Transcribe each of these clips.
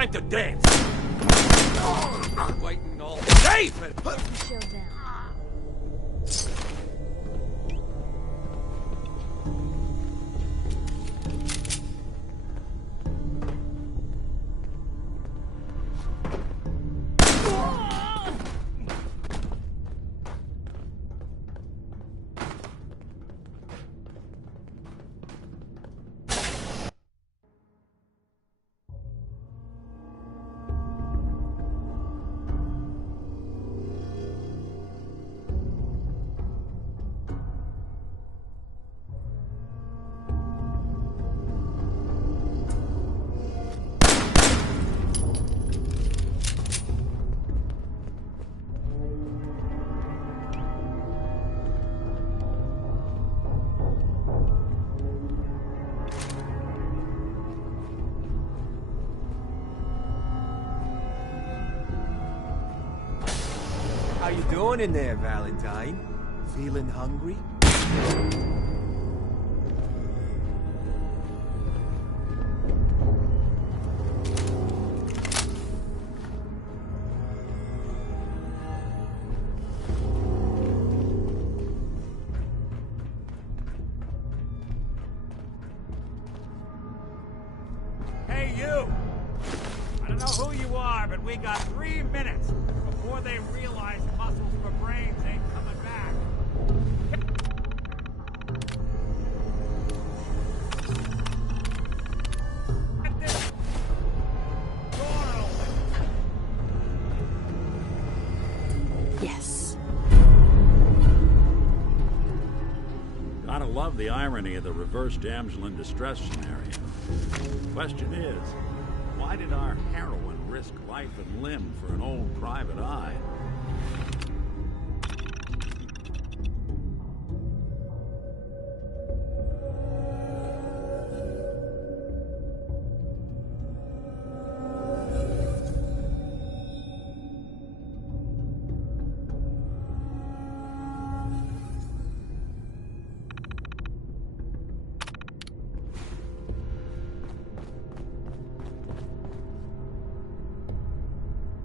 time to dance. Waiting all day for... Show them. How you doing in there, Valentine? Feeling hungry? Hey, you! I don't know who you are, but we got 3 minutes before they realize muscles for brains ain't coming back. Get this door open. Yes. Gotta love the irony of the reverse damsel in distress scenario. Question is, why did our heroine risk life and limb for an old private eye?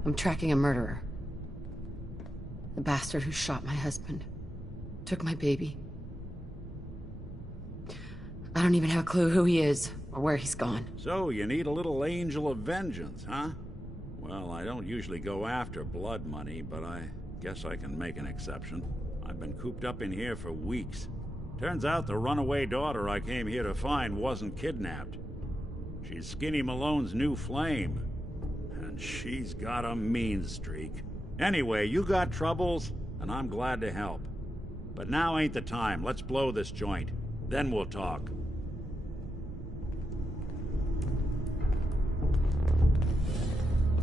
I'm tracking a murderer. The bastard who shot my husband. Took my baby. I don't even have a clue who he is or where he's gone. So, you need a little angel of vengeance, huh? Well, I don't usually go after blood money, but I guess I can make an exception. I've been cooped up in here for weeks. Turns out the runaway daughter I came here to find wasn't kidnapped. She's Skinny Malone's new flame. And she's got a mean streak. Anyway, you got troubles, and I'm glad to help. But now ain't the time. Let's blow this joint. Then we'll talk.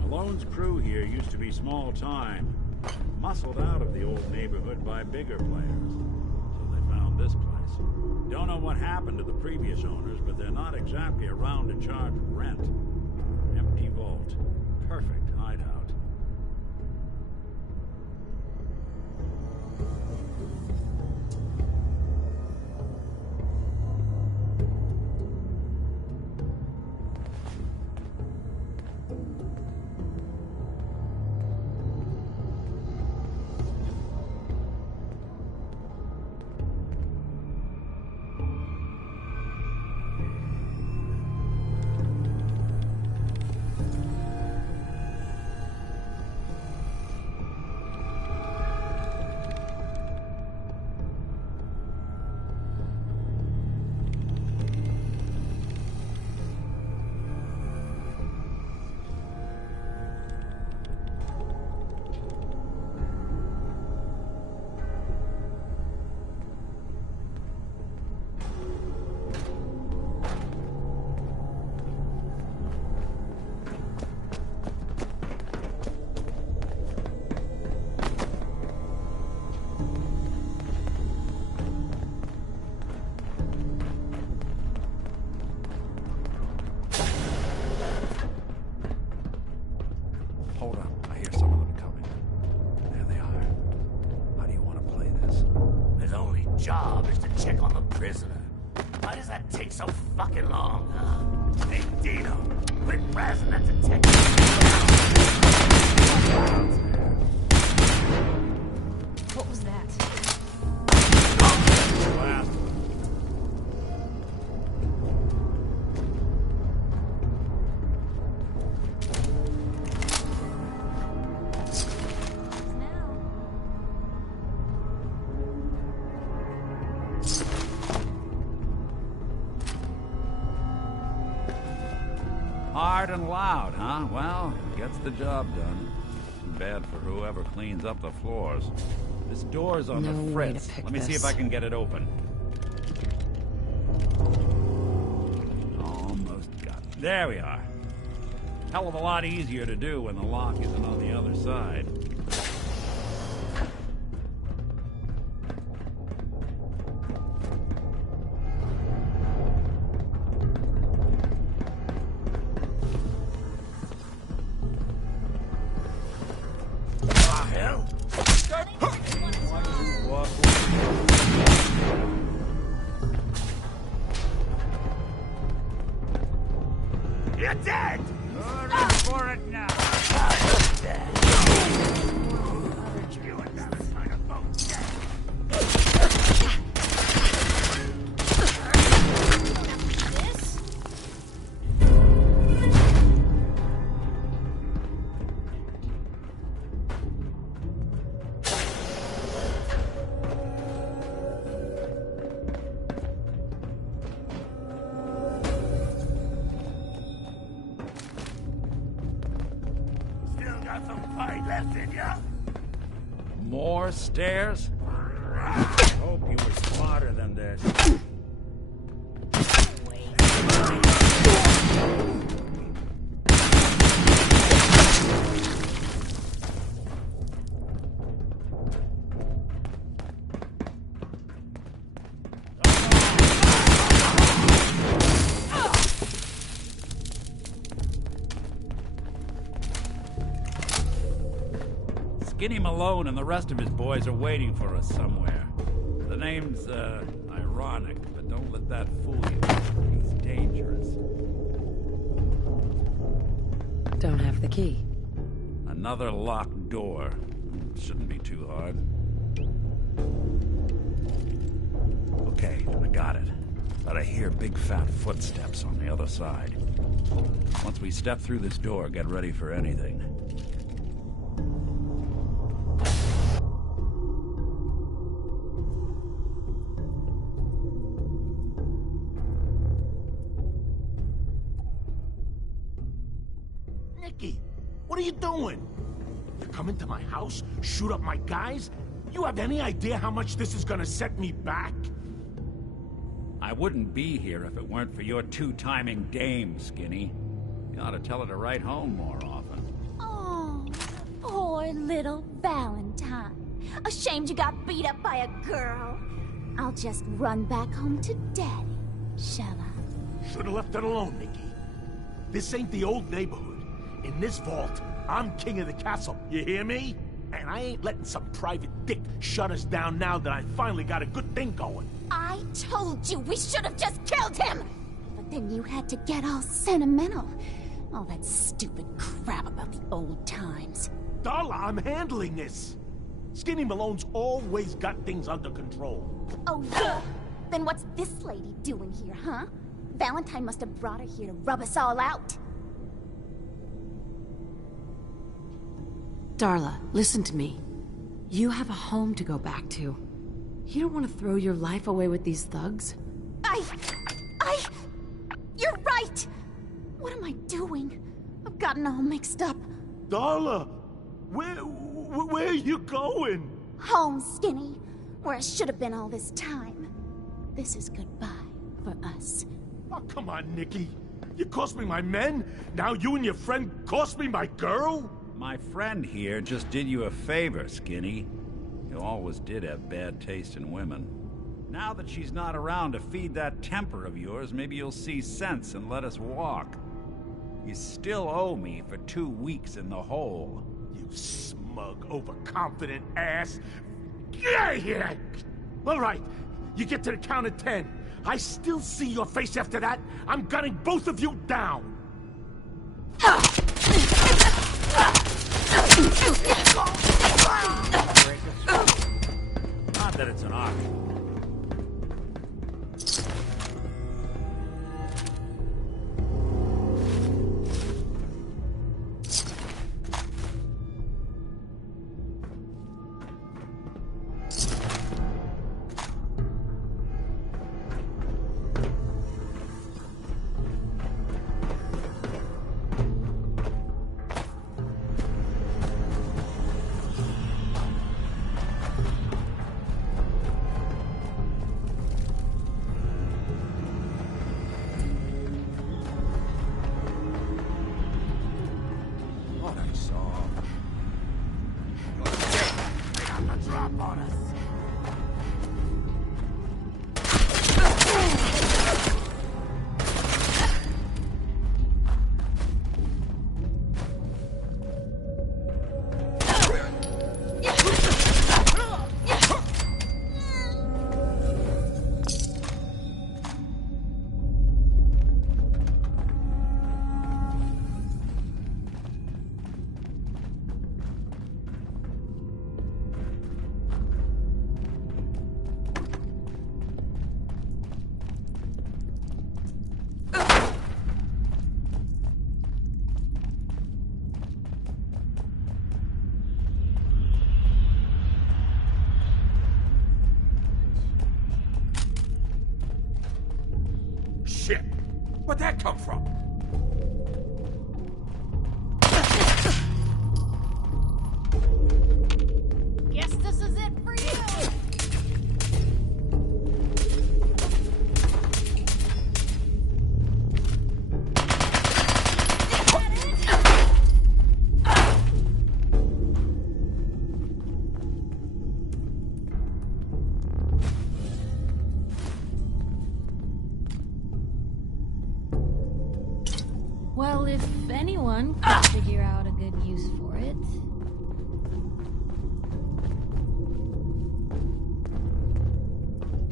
Malone's crew here used to be small time. Muscled out of the old neighborhood by bigger players. So they found this place. Don't know what happened to the previous owners, but they're not exactly around to charge rent. Empty vault. Perfect hideout. Job is to check on the prisoner. Why does that take so fucking long, huh? Hey, Dino, quit razzing that detective. What was that? Last Hard and loud, huh? Well, gets the job done. Too bad for whoever cleans up the floors. This door's on No the way to fritz. pick Let me see this. if I can get it open. Almost got it. There we are. Hell of a lot easier to do when the lock isn't on the other side. You're dead! You're in for it now. You and Valentine are both dead. Still got some fight left in ya? More stairs? I hope you were smarter than this. Skinny Malone and the rest of his boys are waiting for us somewhere. The name's, ironic, but don't let that fool you. He's dangerous. Don't have the key. Another locked door. Shouldn't be too hard. Okay, I got it. But I hear big fat footsteps on the other side. Once we step through this door, get ready for anything. Nicky, what are you doing? You come into my house, shoot up my guys? You have any idea how much this is gonna set me back? I wouldn't be here if it weren't for your two-timing dame, Skinny. You ought to tell her to write home more often. Oh, poor little Valentine. Ashamed you got beat up by a girl. I'll just run back home to Daddy, shall I? Should've left it alone, Nicky. This ain't the old neighborhood. In this vault, I'm king of the castle, you hear me? And I ain't letting some private dick shut us down now that I finally got a good thing going. I told you we should have just killed him! But then you had to get all sentimental. All that stupid crap about the old times. Darla, I'm handling this. Skinny Malone's always got things under control. Oh, yeah? Then what's this lady doing here, huh? Valentine must have brought her here to rub us all out. Darla, listen to me. You have a home to go back to. You don't want to throw your life away with these thugs? You're right! What am I doing? I've gotten all mixed up. Darla, where are you going? Home, Skinny, where I should have been all this time. This is goodbye for us. Oh, come on, Nicky. You cost me my men, now you and your friend cost me my girl? My friend here just did you a favor, Skinny. You always did have bad taste in women. Now that she's not around to feed that temper of yours, maybe you'll see sense and let us walk. You still owe me for 2 weeks in the hole. You smug, overconfident ass. Get out of here! All right, you get to the count of 10. I still see your face after that. I'm gunning both of you down. Not that it's an option. What I saw. They got the drop on us. Shit! Where'd that come from? Guess this is it for you. Well, if anyone can figure out a good use for it.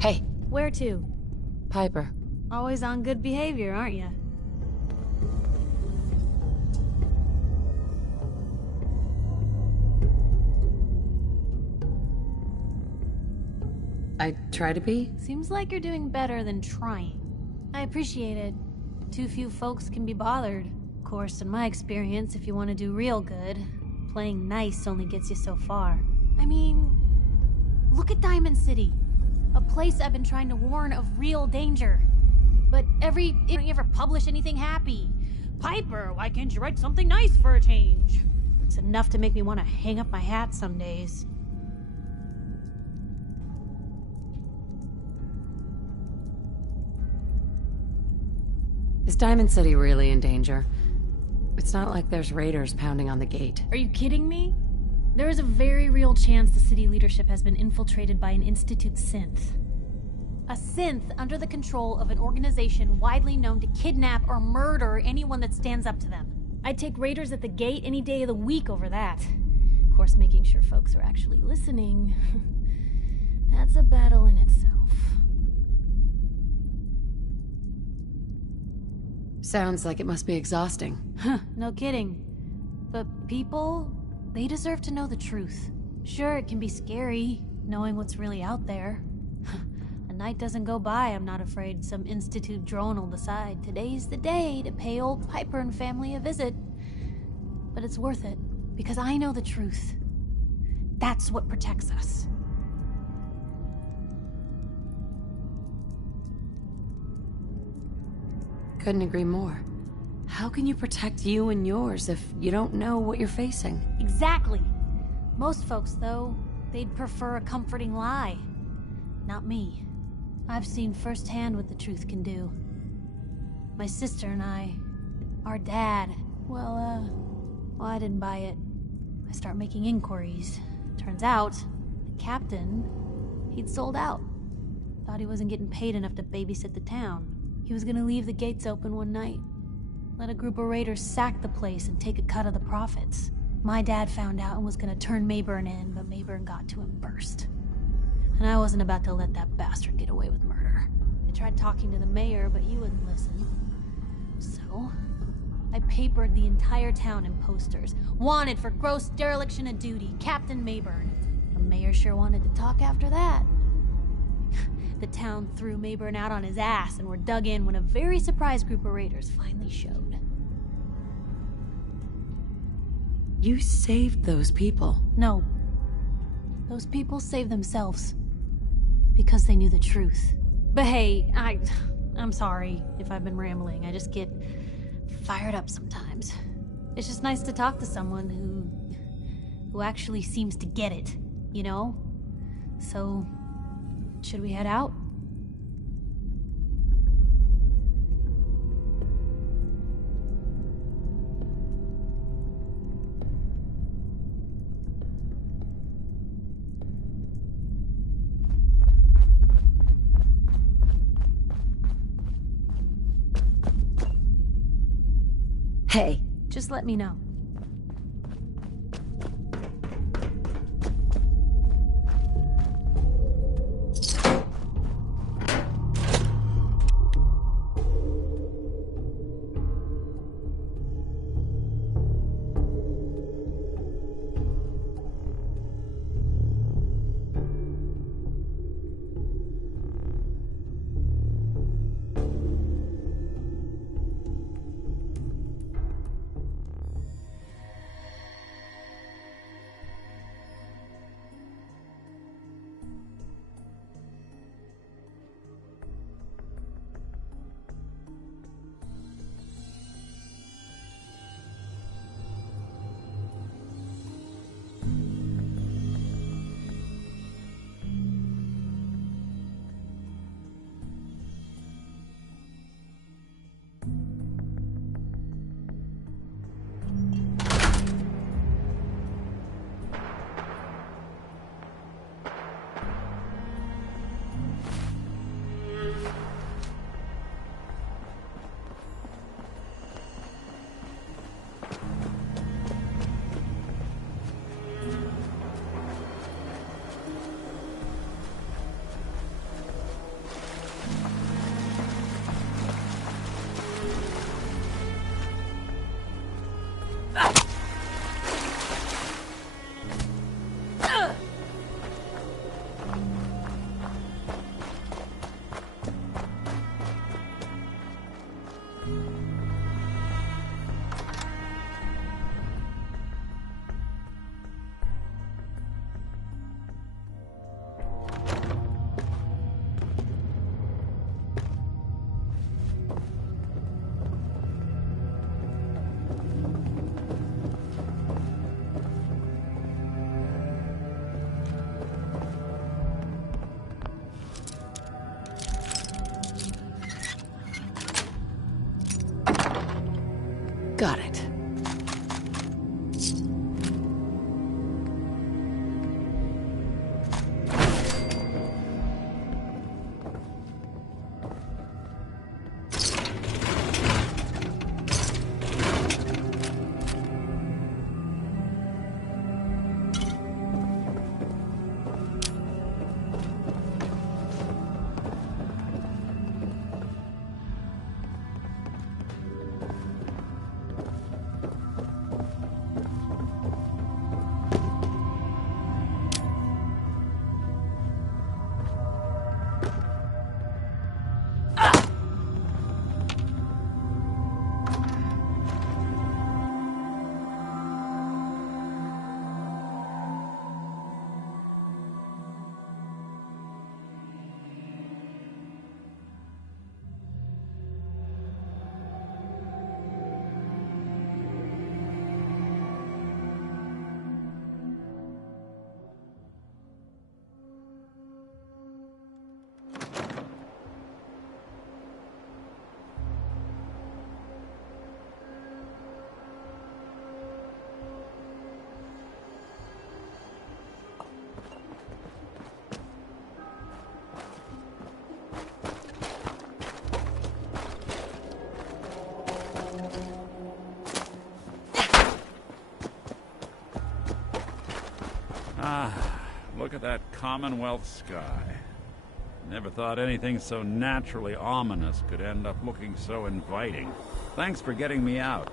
Hey, Where to? Piper. Always on good behavior, aren't you? I try to be. Seems like you're doing better than trying. I appreciate it. Too few folks can be bothered. Of course, in my experience, if you want to do real good, playing nice only gets you so far. I mean, look at Diamond City. A place I've been trying to warn of real danger. But don't you ever publish anything happy? Piper, why can't you write something nice for a change? It's enough to make me want to hang up my hat some days. Is Diamond City really in danger? It's not like there's raiders pounding on the gate. Are you kidding me? There is a very real chance the city leadership has been infiltrated by an Institute synth. A synth under the control of an organization widely known to kidnap or murder anyone that stands up to them. I'd take raiders at the gate any day of the week over that. Of course, making sure folks are actually listening. That's a battle in itself. Sounds like it must be exhausting. Huh, no kidding. But people, they deserve to know the truth. Sure, it can be scary, knowing what's really out there. A night doesn't go by, I'm not afraid some Institute drone will decide today's the day to pay old Piper and family a visit. But it's worth it, because I know the truth. That's what protects us. Couldn't agree more. How can you protect you and yours if you don't know what you're facing? Exactly. Most folks, though, they'd prefer a comforting lie. Not me. I've seen firsthand what the truth can do. My sister and I, our dad, well, I didn't buy it. I start making inquiries. Turns out, the captain, he'd sold out. Thought he wasn't getting paid enough to babysit the town. He was gonna leave the gates open one night. Let a group of raiders sack the place and take a cut of the profits. My dad found out and was gonna turn Mayburn in, but Mayburn got to him first. And I wasn't about to let that bastard get away with murder. I tried talking to the mayor, but he wouldn't listen. So, I papered the entire town in posters. Wanted for gross dereliction of duty, Captain Mayburn. The mayor sure wanted to talk after that. The town threw Mayburn out on his ass and were dug in when a very surprised group of raiders finally showed. You saved those people. No. Those people saved themselves. Because they knew the truth. But hey, I'm sorry if I've been rambling. I just get fired up sometimes. It's just nice to talk to someone who actually seems to get it, you know? So, should we head out? Hey. Just let me know. Got it. Look at that Commonwealth sky. Never thought anything so naturally ominous could end up looking so inviting. Thanks for getting me out.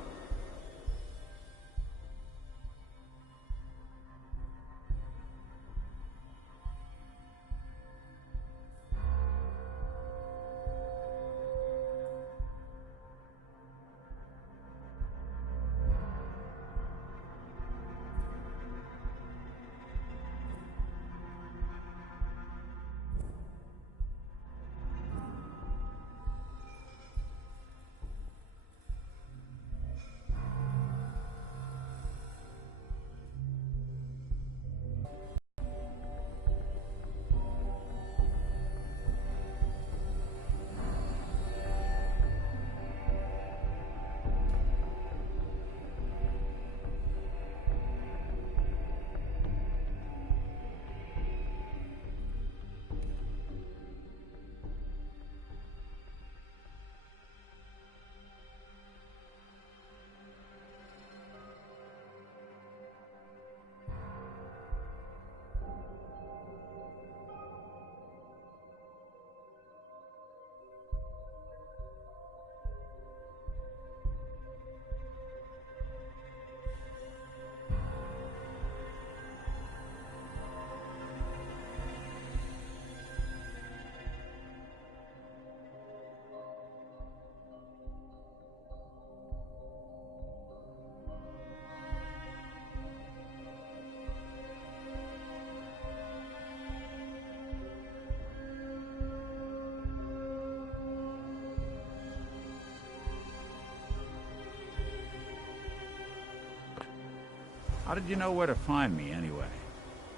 How did you know where to find me, anyway?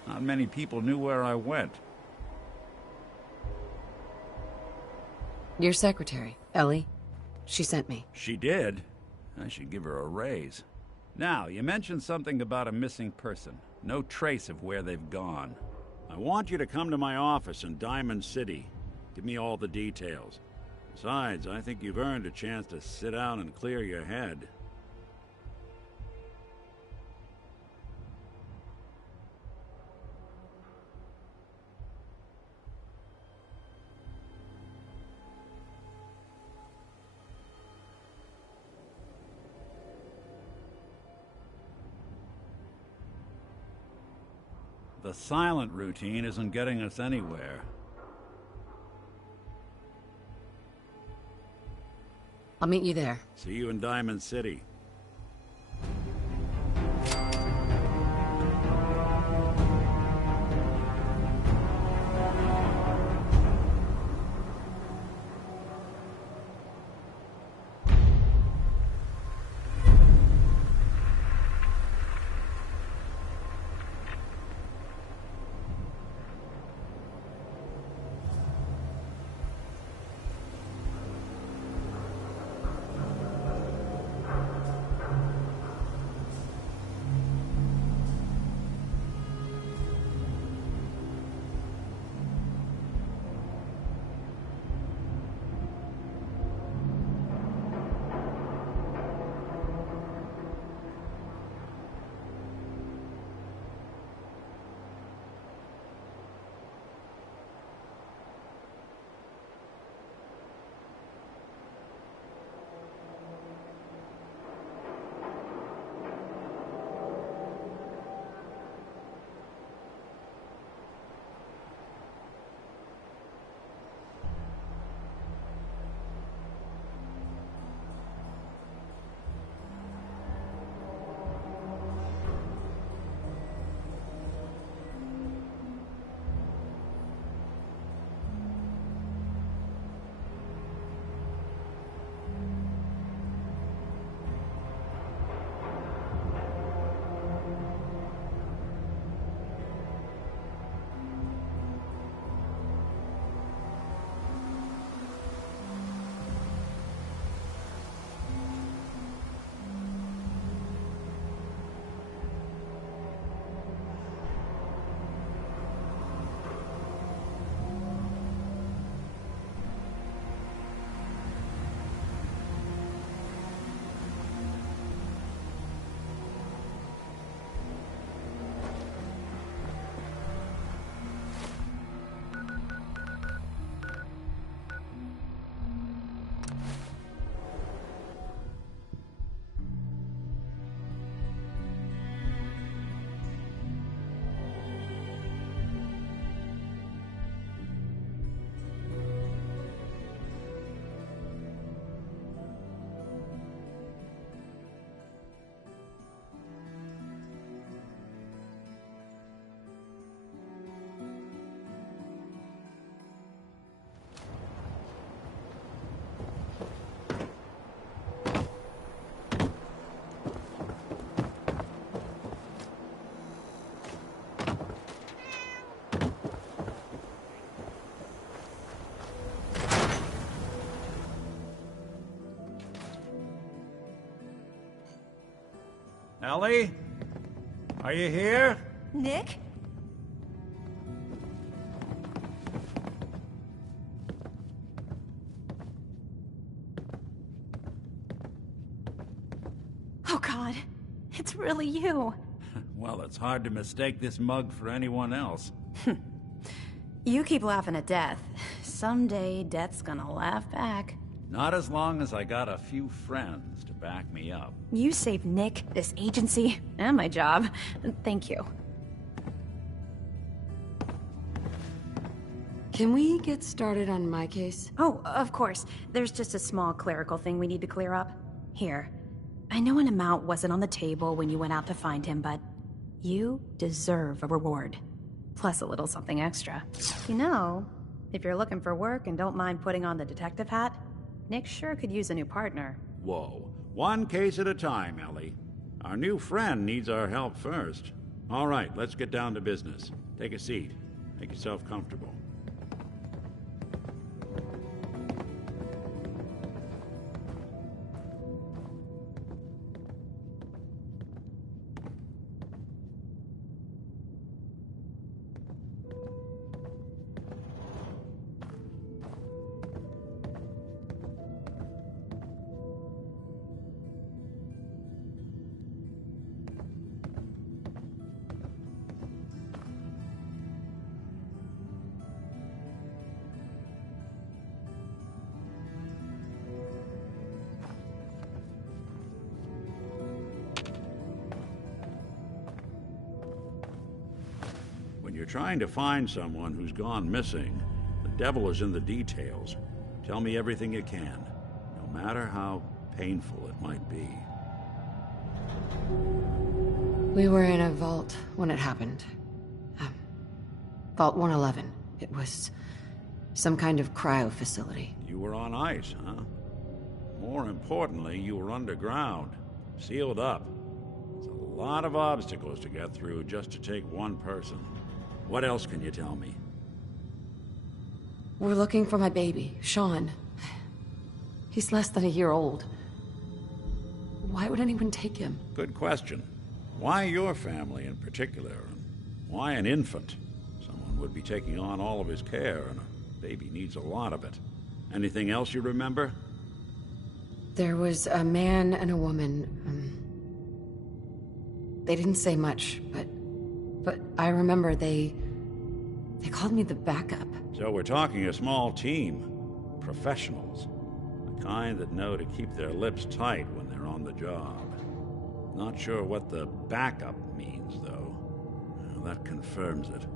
Not many people knew where I went. Your secretary, Ellie. She sent me. She did? I should give her a raise. Now, you mentioned something about a missing person. No trace of where they've gone. I want you to come to my office in Diamond City. Give me all the details. Besides, I think you've earned a chance to sit down and clear your head. The silent routine isn't getting us anywhere. I'll meet you there. See you in Diamond City. Ellie? Are you here? Nick? Oh God, it's really you. Well, it's hard to mistake this mug for anyone else. You keep laughing at death. Someday, death's gonna laugh back. Not as long as I got a few friends to back me up. You saved Nick, this agency, and my job. Thank you. Can we get started on my case? Oh, of course. There's just a small clerical thing we need to clear up. Here. I know an amount wasn't on the table when you went out to find him, but you deserve a reward. Plus a little something extra. You know, if you're looking for work and don't mind putting on the detective hat, Nick sure could use a new partner. Whoa. One case at a time, Ellie. Our new friend needs our help first. All right, let's get down to business. Take a seat. Make yourself comfortable. When you're trying to find someone who's gone missing, the devil is in the details. Tell me everything you can, no matter how painful it might be. We were in a vault when it happened. Vault 111. It was some kind of cryo facility. You were on ice, huh? More importantly, you were underground, sealed up. It's a lot of obstacles to get through just to take one person. What else can you tell me? We're looking for my baby, Sean. He's less than a year old. Why would anyone take him? Good question. Why your family in particular? And why an infant? Someone would be taking on all of his care, and a baby needs a lot of it. Anything else you remember? There was a man and a woman. They didn't say much, but I remember they called me the backup. So we're talking a small team. Professionals. The kind that know to keep their lips tight when they're on the job. Not sure what the backup means, though. Well, that confirms it.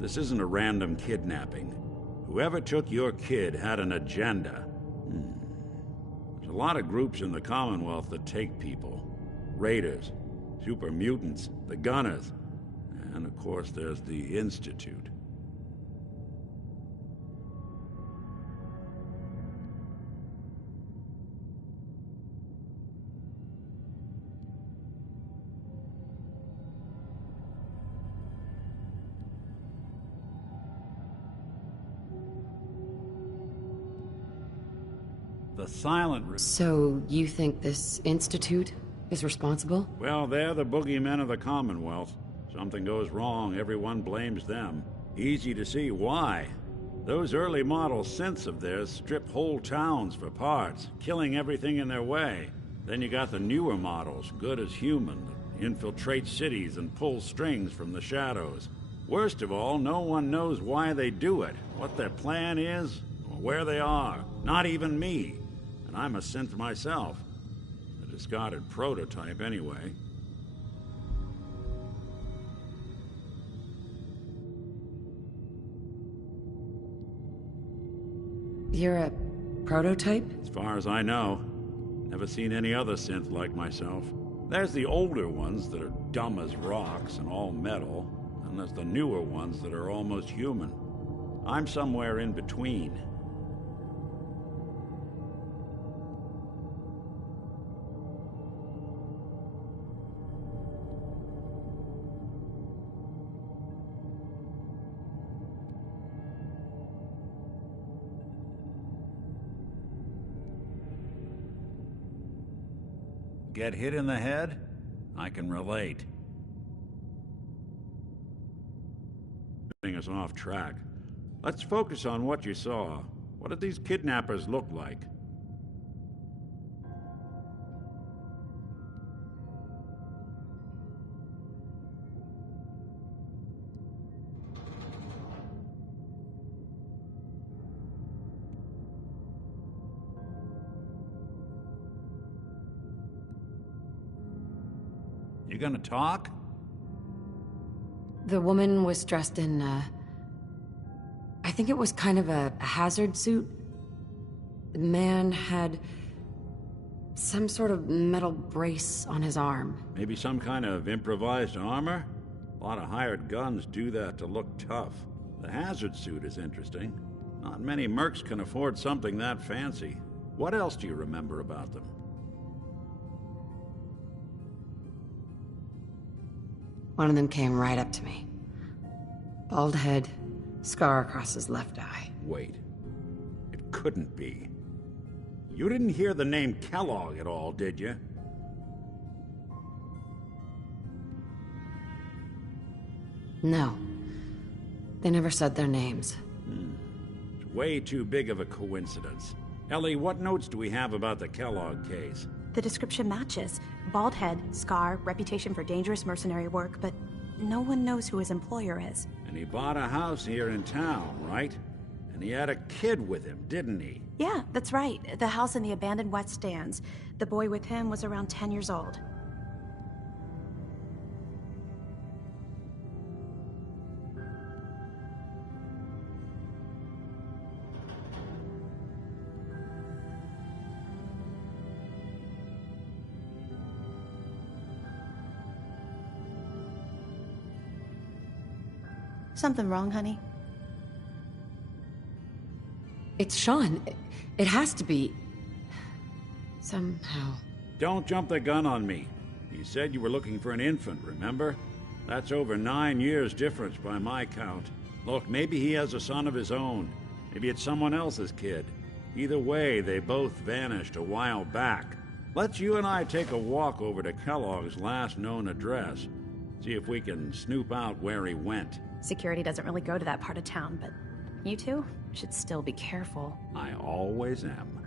This isn't a random kidnapping. Whoever took your kid had an agenda. There's a lot of groups in the Commonwealth that take people. Raiders, super mutants, the Gunners, and of course there's the Institute. The Silent Room. So you think this institute is responsible? Well, they're the boogeymen of the Commonwealth. Something goes wrong, everyone blames them. Easy to see why. Those early model synths of theirs strip whole towns for parts, killing everything in their way. Then you got the newer models, good as human, that infiltrate cities and pull strings from the shadows. Worst of all, no one knows why they do it, what their plan is, or where they are. Not even me. And I'm a synth myself. A discarded prototype, anyway. You're a prototype? As far as I know. Never seen any other synth like myself. There's the older ones that are dumb as rocks and all metal, and there's the newer ones that are almost human. I'm somewhere in between. Get hit in the head? I can relate. Getting us off track. Let's focus on what you saw. What did these kidnappers look like? You gonna talk? The woman was dressed in, I think it was kind of a hazard suit. The man had some sort of metal brace on his arm. Maybe some kind of improvised armor? A lot of hired guns do that to look tough. The hazard suit is interesting. Not many mercs can afford something that fancy. What else do you remember about them? One of them came right up to me. Bald head, scar across his left eye. Wait. It couldn't be. You didn't hear the name Kellogg at all, did you? No. They never said their names. It's way too big of a coincidence. Ellie, what notes do we have about the Kellogg case? The description matches. Bald head, scar, reputation for dangerous mercenary work, but no one knows who his employer is. And he bought a house here in town, right? And he had a kid with him, didn't he? Yeah, that's right. The house in the abandoned West Stands. The boy with him was around 10 years old. Something wrong, honey? It's Sean. It has to be. Somehow. Don't jump the gun on me. You said you were looking for an infant, remember? That's over 9 years difference by my count. Look, maybe he has a son of his own. Maybe it's someone else's kid. Either way, they both vanished a while back. Let's you and I take a walk over to Kellogg's last known address. See if we can snoop out where he went. Security doesn't really go to that part of town, but you two should still be careful. I always am.